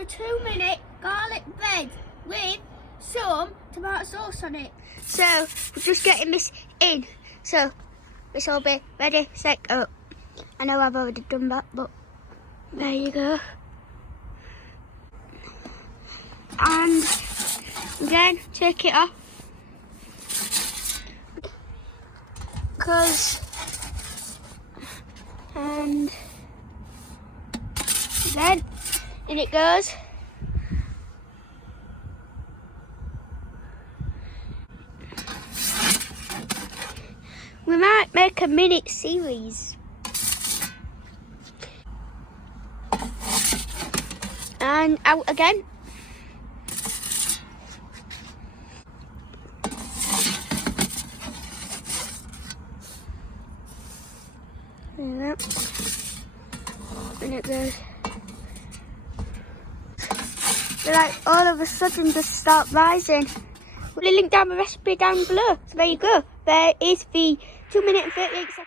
a 2-minute garlic bread with some tomato sauce on it. So we're just getting this in. So this will be ready, set, go. I know I've already done that, but there you go. And again, take it off. And then in it goes. We might make a mini series. And out again. There. And it goes. They like all of a sudden just start rising. We'll link down the recipe down below. So there you go. There is the 2 minute and 38 seconds.